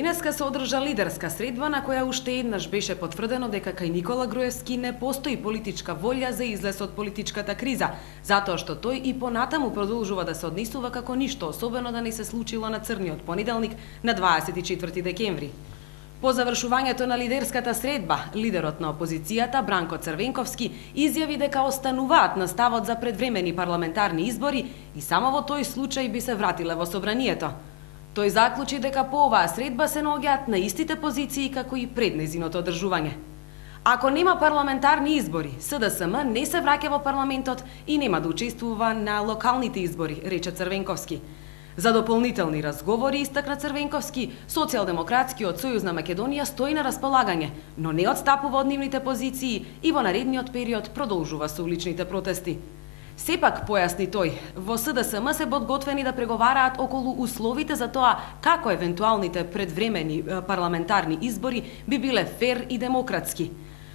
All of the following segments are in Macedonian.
Денеска се одржа лидерска средба на која уште еднаш беше потврдено дека кај Никола Груевски не постои политичка волја за излез од политичката криза, затоа што тој и понатаму продолжува да се однесува како ништо особено да не се случило на црниот понеделник на 24 декември. По завршувањето на лидерската средба, лидерот на опозицијата Бранко Црвенковски изјави дека остануваат на ставот за предвремени парламентарни избори и само во тој случај би се вратиле во собранието. Тој заклучи дека по оваа средба се наоѓаат на истите позиции како и пред нејзиното одржување. Ако нема парламентарни избори, СДСМ не се враќа во парламентот и нема да учествува на локалните избори, рече Црвенковски. За дополнителни разговори, истакна Црвенковски, Социјалдемократскиот сојуз на Македонија стои на располагање, но не отстапува од нивните позиции и во наредниот период продолжува со уличните протести. Сепак, појасни тој, во СДСМ се подготвени да преговараат околу условите за тоа како евентуалните предвремени парламентарни избори би биле фер и демократски.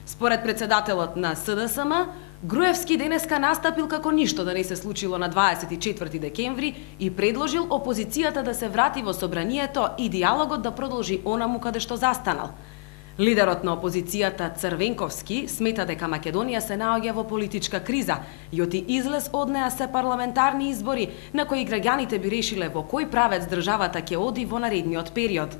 Според председателот на СДСМ, Груевски денеска настапил како ништо да не се случило на 24 декември и предложил опозицијата да се врати во собранието и диалогот да продолжи онаму каде што застанал. Лидерот на опозицијата Црвенковски смета дека Македонија се наоѓа во политичка криза и оти излез од неа се парламентарни избори на кои граѓаните би решиле во кој правец државата ќе оди во наредниот период.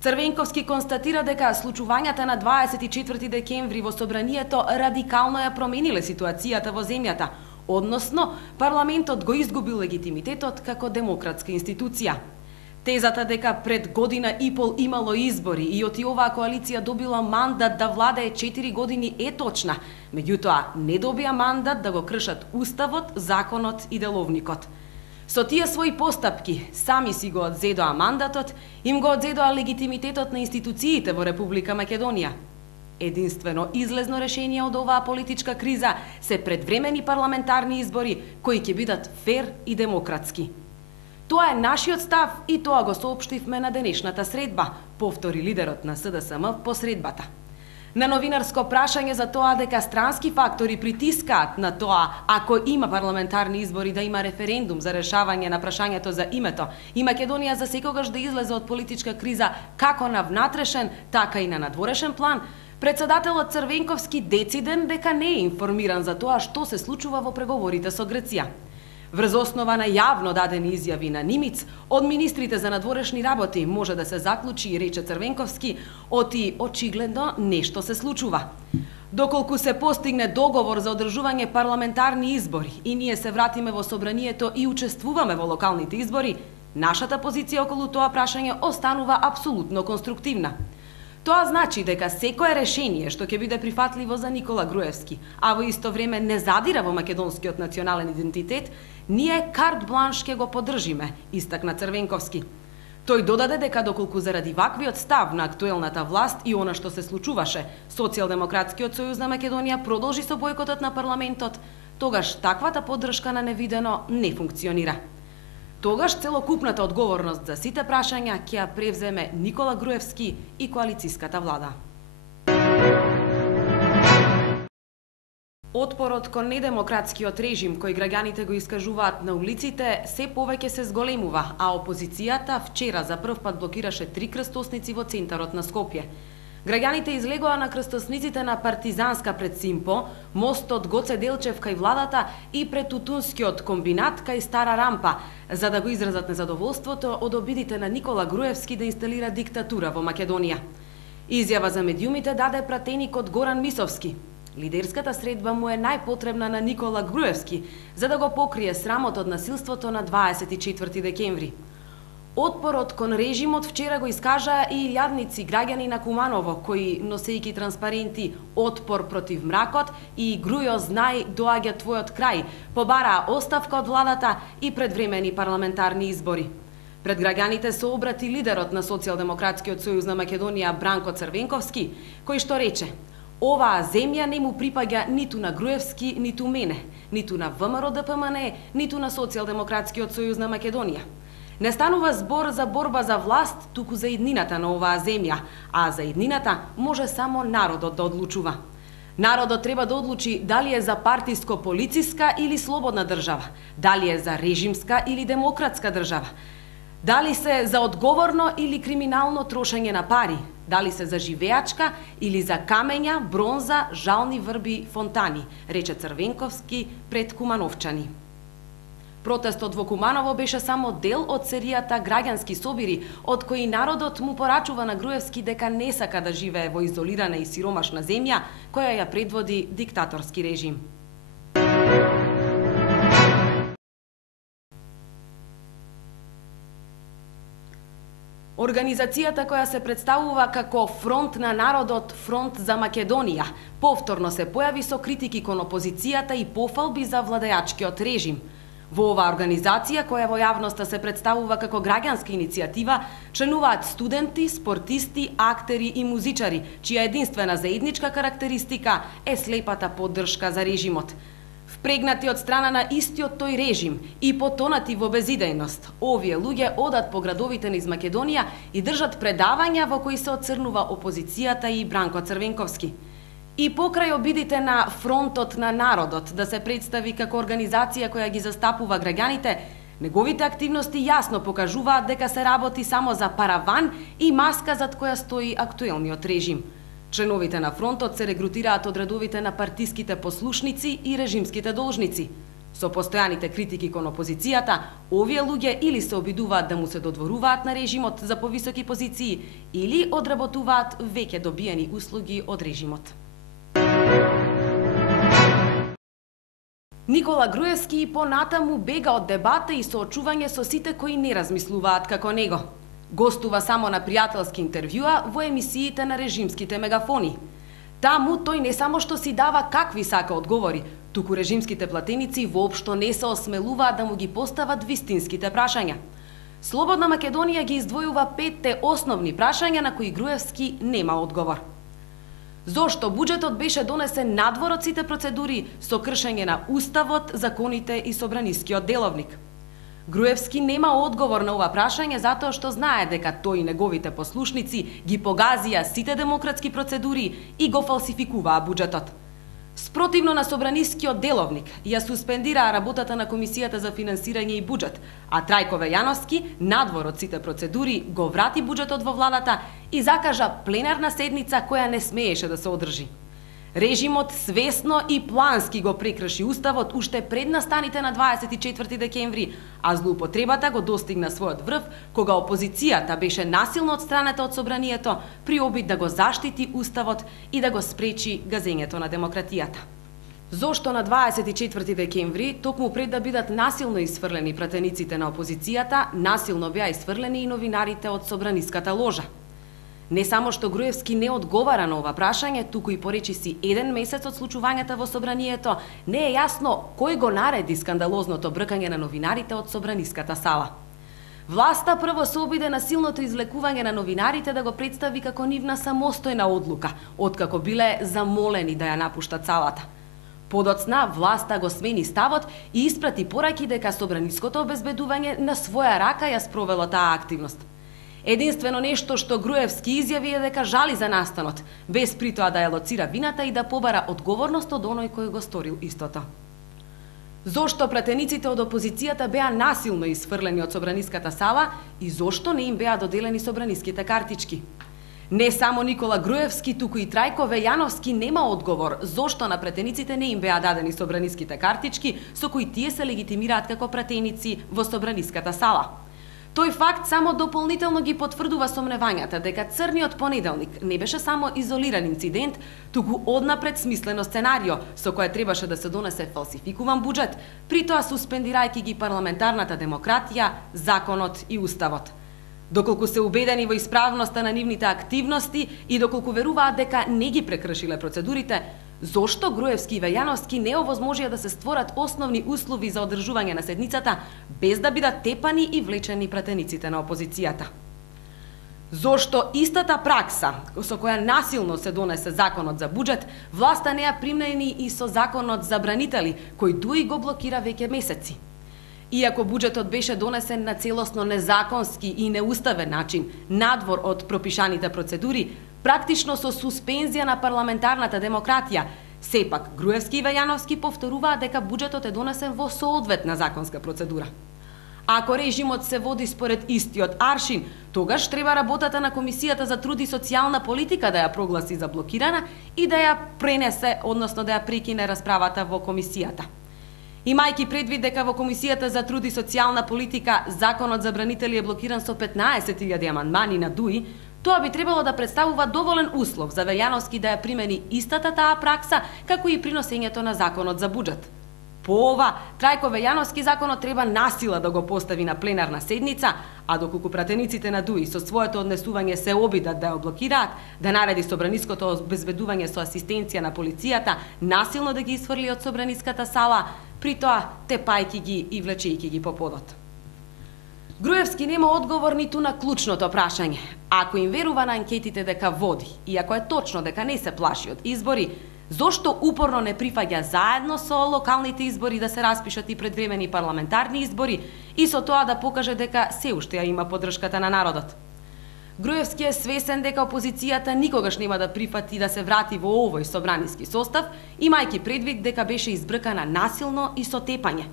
Црвенковски констатира дека случувањата на 24 декември во собранието радикално ја промениле ситуацијата во земјата, односно парламентот го изгубил легитимитетот како демократска институција. Тезата дека пред година и пол имало избори и оти оваа коалиција добила мандат да владее 4 години е точна, меѓутоа не добија мандат да го кршат уставот, законот и деловникот. Со тие своји постапки сами си го одзедоа мандатот, им го одзедоа легитимитетот на институциите во Република Македонија. Единствено излезно решение од оваа политичка криза се предвремени парламентарни избори кои ќе бидат фер и демократски. Тоа е нашиот став и тоа го соопштивме на денешната средба, повтори лидерот на СДСМ по средбата. На новинарско прашање за тоа дека странски фактори притискаат на тоа ако има парламентарни избори да има референдум за решавање на прашањето за името и Македонија за секогаш да излезе од политичка криза како на внатрешен, така и на надворешен план, председателот Црвенковски дециден дека не е информиран за тоа што се случува во преговорите со Грција. Врз основа на јавно дадени изјави на Нимиц, од министрите за надворешни работи може да се заклучи, рече Црвенковски, оти очигледно нешто се случува. Доколку се постигне договор за одржување парламентарни избори и ние се вратиме во собранието и учествуваме во локалните избори, нашата позиција околу тоа прашање останува апсолутно конструктивна. Тоа значи дека секое решение што ќе биде прифатливо за Никола Груевски, а во исто време не задира во македонскиот национален идентитет, ние карт бланш ќе го поддржиме, истакна Црвенковски. Тој додаде дека доколку заради ваквиот став на актуелната власт и она што се случуваше, Социјалдемократскиот сојуз на Македонија продолжи со бојкотот на парламентот, тогаш таквата поддршка на невидено не функционира. Тогаш целокупната одговорност за сите прашања ќе ја превземе Никола Груевски и коалицијската влада. Отпорот кон недемократскиот режим кој граѓаните го искажуваат на улиците се повеќе се зголемува, а опозицијата вчера за прв пат блокираше 3 крстосници во центарот на Скопје. Граѓаните излегоа на крстосниците на Партизанска пред Симпо, мостот Гоце Делчев кај владата и пред Тутунскиот комбинат кај Стара Рампа, за да го изразат незадоволството од обидите на Никола Груевски да инсталира диктатура во Македонија. Изјава за медиумите даде пратеникот Горан Мисовски. Лидерската средба му е најпотребна на Никола Груевски, за да го покрие срамот од насилството на 24 декември. Отпорот кон режимот вчера го искажаа и илјадници граѓани на Куманово, кои носејќи транспаренти "Отпор против мракот" и "Грујо, знај, доаѓа твојот крај", побараа оставка од владата и предвремени парламентарни избори. Пред граѓаните се обрати лидерот на Социјалдемократскиот сојуз на Македонија Бранко Црвенковски, кој што рече: "Оваа земја не му припаѓа ниту на Груевски, ниту мене, ниту на ВМРО ДПМН, ниту на Социјалдемократскиот сојуз на Македонија. Не станува збор за борба за власт, туку за иднината на оваа земја, а за иднината може само народот да одлучува. Народот треба да одлучи дали е за партиско-полициска или слободна држава, дали е за режимска или демократска држава, Дали се за одговорно или криминално трошење на пари? Дали се за живеачка или за камења, бронза, жални врби, фонтани, рече Црвенковски пред Кумановчани. Протестот во Куманово беше само дел од серијата граѓански собири, од кои народот му порачува на Груевски дека не сака да живее во изолирана и сиромашна земја, која ја предводи диктаторски режим. Организацијата која се представува како Фронт на народот, Фронт за Македонија, повторно се појави со критики кон опозицијата и пофалби за владеачкиот режим. Во оваа организација, која во јавноста се представува како граѓанска иницијатива, членуваат студенти, спортисти, актери и музичари, чија единствена заедничка карактеристика е слепата поддршка за режимот. Впрегнати од страна на истиот тој режим и потонати во безидејност, овие луѓе одат по градовите низ Македонија и држат предавања во кои се оцрнува опозицијата и Бранко Црвенковски. И покрај обидите на Фронтот на народот да се представи како организација која ги застапува граѓаните, неговите активности јасно покажуваат дека се работи само за параван и маска зад која стои актуелниот режим. Членовите на фронтот се регрутираат од редовите на партиските послушници и режимските должници. Со постојаните критики кон опозицијата, овие луѓе или се обидуваат да му се додворуваат на режимот за повисоки позиции, или одработуваат веќе добиени услуги од режимот. Никола Груевски и понатаму бега од дебата и соочување со сите кои не размислуваат како него. Гостува само на пријателски интервјуа во емисиите на режимските мегафони. Таму тој не само што си дава какви сака одговори, туку режимските платеници воопшто не се осмелуваат да му ги постават вистинските прашања. Слободна Македонија ги издвојува 5 основни прашања на кои Груевски нема одговор. Зошто буџетот беше донесен надвор од сите процедури со кршење на Уставот, законите и собранискиот деловник? Груевски нема одговор на ова прашање затоа што знае дека тој и неговите послушници ги погазија сите демократски процедури и го фалсификуваа буџетот. Спротивно на собранискиот деловник, ја суспендираа работата на Комисијата за финансирање и буџет, а Трајко Вејановски, надвор од сите процедури, го врати буџетот во владата и закажа пленарна седница која не смееше да се одржи. Режимот свесно и плански го прекрши Уставот уште пред настаните на 24 декември, а злоупотребата го достигна својот врв кога опозицијата беше насилно отстранета од собранието при обид да го заштити Уставот и да го спречи газењето на демократијата. Зошто на 24 декември, токму пред да бидат насилно исфрлени пратениците на опозицијата, насилно беа исфрлени и новинарите од собраниската ложа? Не само што Груевски не одговара на ова прашање, туку и поречи си 1 месец од случувањата во собранието, не е јасно кој го нареди скандалозното бркање на новинарите од собраниската сала. Власта прво се обиде на силното излекување на новинарите да го представи како нивна самостојна одлука, откако биле замолени да ја напуштат салата. Подоцна, власта го смени ставот и испрати пораки дека собраниското обезбедување на своја рака ја спровело таа активност. Единствено нешто што Груевски изјави е дека жали за настанот, без притоа да ја лоцира вината и да побара одговорност од оној кој го сторил истото. Зошто пратениците од опозицијата беа насилно исфрлени од собраниската сала и зошто не им беа доделени собраниските картички? Не само Никола Груевски, туку и Трајко Вејановски нема одговор зошто на пратениците не им беа дадени собраниските картички со кои тие се легитимираат како пратеници во собраниската сала. Тој факт само дополнително ги потврдува сомневањата дека црниот понеделник не беше само изолиран инцидент, туку однапред смислено сценарио со кое требаше да се донесе фалсификуван буџет, притоа суспендирајќи ги парламентарната демократија, законот и уставот. Доколку се убедени во исправноста на нивните активности и доколку веруваат дека не ги прекршиле процедурите, зошто Груевски и Вејановски не овозможија да се створат основни услови за одржување на седницата без да бидат тепани и влечени пратениците на опозицијата? Зошто истата пракса со која насилно се донесе законот за буџет, власта не ја примени и со законот за бранители, кој дуи го блокира веќе месеци? Иако буџетот беше донесен на целосно незаконски и неуставен начин, надвор од пропишаните процедури, практично со суспензија на парламентарната демократија, сепак Груевски и Вејановски повторуваат дека буџетот е донесен во соодветна законска процедура. Ако режимот се води според истиот аршин, тогаш треба работата на Комисијата за труд и социјална политика да ја прогласи за блокирана и да ја пренесе, односно да ја прекине расправата во комисијата. Имајќи предвид дека во Комисијата за труд и социјална политика законот за бранители е блокиран со 15.000 амандмани на ДУИ, тоа би требало да представува доволен услов за Велјановски да ја примени истата таа пракса, како и приносењето на законот за буџет. По ова, Трајко Велјановски законот треба насила да го постави на пленарна седница, а доколку пратениците на ДУИ со своето однесување се обидат да ја блокираат, да нареди собраниското обезбедување со асистенција на полицијата, насилно да ги исфрли од собраниската сала, при тоа тепајки ги и влечејќи ги по подот. Груевски нема одговор ниту на клучното прашање. Ако им верува на анкетите дека води, и ако е точно дека не се плаши од избори, зошто упорно не прифаќа заедно со локалните избори да се распишат и предвремени парламентарни избори и со тоа да покаже дека се уште ја има поддршката на народот? Груевски е свесен дека опозицијата никогаш нема да прифати да се врати во овој собраниски состав, имајќи предвид дека беше избркана насилно и со тепање.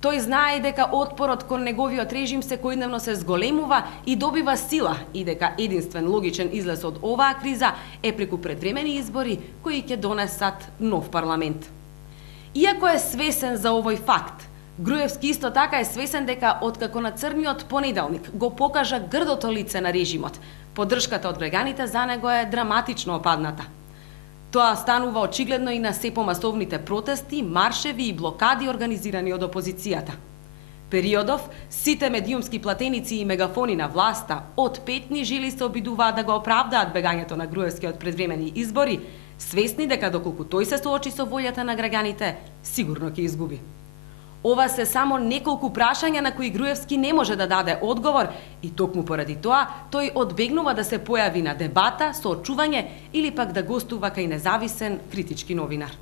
Тој знае и дека отпорот кон неговиот режим секојдневно се зголемува и добива сила и дека единствен логичен излез од оваа криза е преку предвремени избори кои ќе донесат нов парламент. Иако е свесен за овој факт, Груевски исто така е свесен дека откако на црниот понеделник го покажа грдото лице на режимот, поддршката од граѓаните за него е драматично опадната. Тоа станува очигледно и на се помасовните протести, маршеви и блокади организирани од опозицијата. Периодов, сите медиумски платеници и мегафони на власта од петни жили се обидуваат да го оправдаат бегањето на Груевски од предвремени избори, свесни дека доколку тој се соочи со волјата на граѓаните, сигурно ќе изгуби. Ова се само неколку прашања на кои Груевски не може да даде одговор и токму поради тоа тој одбегнува да се појави на дебата, соочување или пак да гостува кај независен критички новинар.